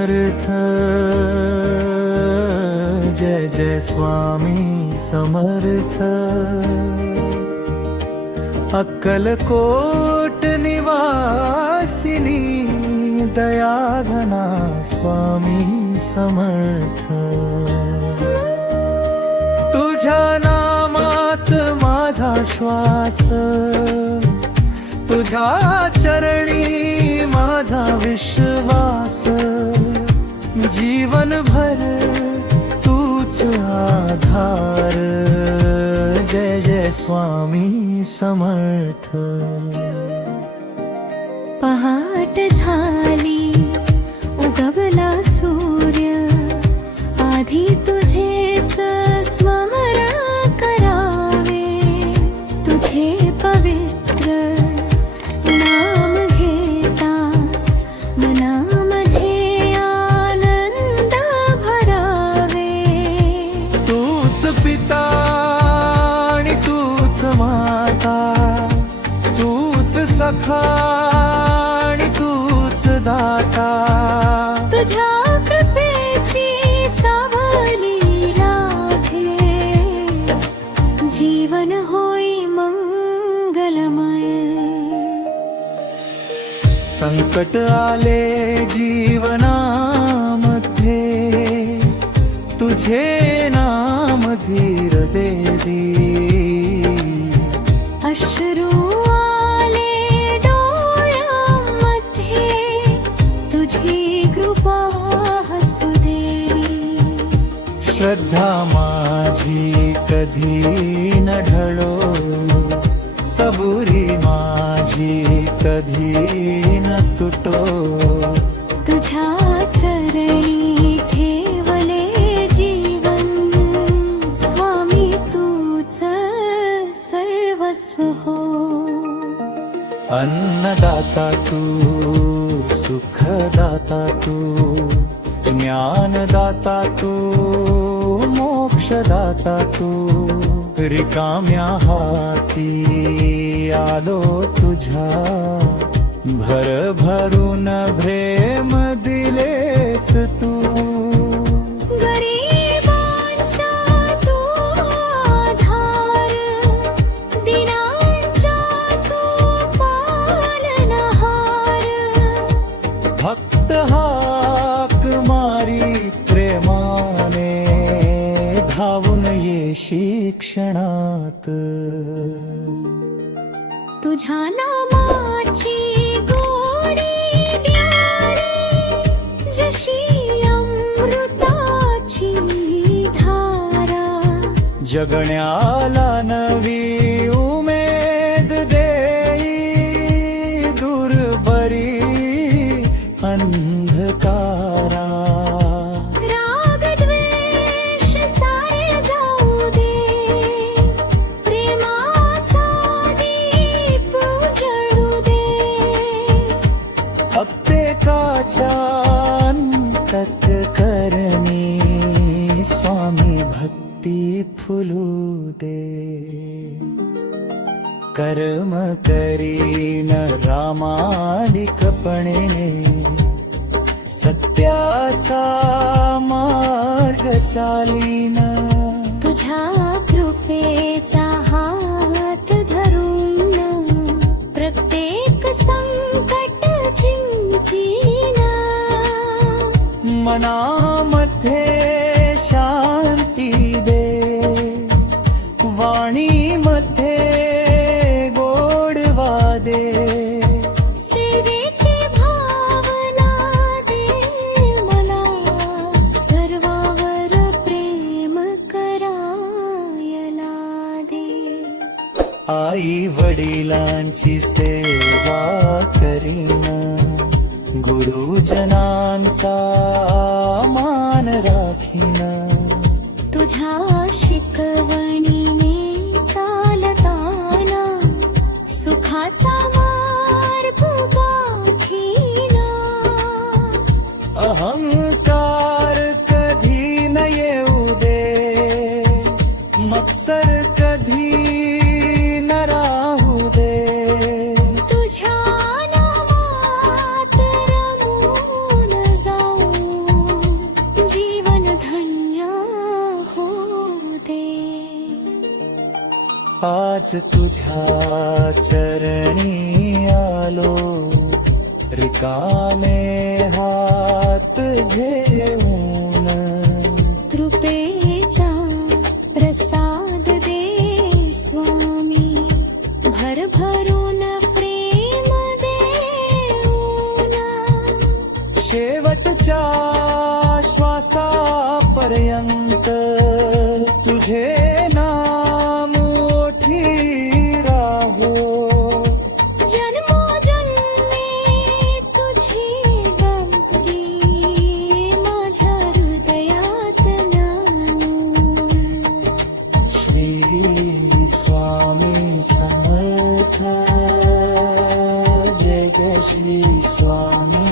समर्थ, जय जय स्वामी समर्थ. अक्कलकोट निवासिनी दयाघना स्वामी समर्थ. तुझ्या नामात माझा श्वास, तुझ्या चरणी माझा विश्वास. जीवनभर तूच आधार, जय जय स्वामी समर्थ. पहाट झाली उगवला सूर्य, आधी तुझेच स्मरण करावे. तुझे पवित्र नाम घेताच मनामध्ये आनंद भरावे. तूच पिता आणि तूच माता, तूच सखा आणि तूच दाता. तुझ्या कृपेची सावली लाभे, जीवन होई मंगलमय. संकट आले जीवनामध्ये, तुझे नाम धीर देवी. अश्रू आले डोळ्यामध्ये, तुझी कृपा हसू देवी. श्रद्धा माझी कधी न ढळो, सबुरी माझी कधी न तुटो. तुझ्या चरणी ठेवले जीवन, स्वामी तूच सर्वस्व हो. अन्नदाता तू, सुखदाता तू, ज्ञानदाता तू, मोक्षदाता तू. रिकाम्या हाती आलो तुझ्या, भरभरून प्रेम दिलेस तू. गरिबांचा तू आधार, दीनांचा तू पालनहार. भक्त हाक मारी प्रेमाने, धावून येशी क्षणात. तुझ्या नामाची गोडी न्यारी, जशी अमृताची धारा. जगण्याला नवी उमेद देई, दुर्बरी अंधकारा. राग द्वेष सारे जाऊ दे, प्रेमाचा दीप उजळू दे. प्रत्येकाच्या अंतःकरणी स्वामी भक्ती फुलू दे. कर्म करीन प्रामाणिकपणे, सत्याचा मार्ग चालीन. तुझ्या कृपेचा हात धरून, प्रत्येक संकट जिंकीन. मनामध्ये शांती दे, वाणीमध्ये गोडवा दे. सेवेची भावना दे मला, सर्वावर प्रेम करायला दे. आई वडिलांची सेवा करीन, गुरुजनांचा मान राखीन. तुझ्या शिकवणीने चालताना, सुखाचा मार्ग गाठीन. अहंकार कधी न येऊ दे, मत्सर कधी न राहू दे. तुझ्या नामात रमून जाऊ, आज तुझ्या चरणी आलो रिकामे हात घेऊन कृपेचा प्रसाद दे स्वामी भरभरून प्रेम देऊन शेवटच्या श्वासापर्यंत तुझे नाम ओठी राहो जन्मोजन्मी तुझी गंगी माझ्या हृदयात नांदू श्री स्वामी समर्थ जय जय श्री स्वामी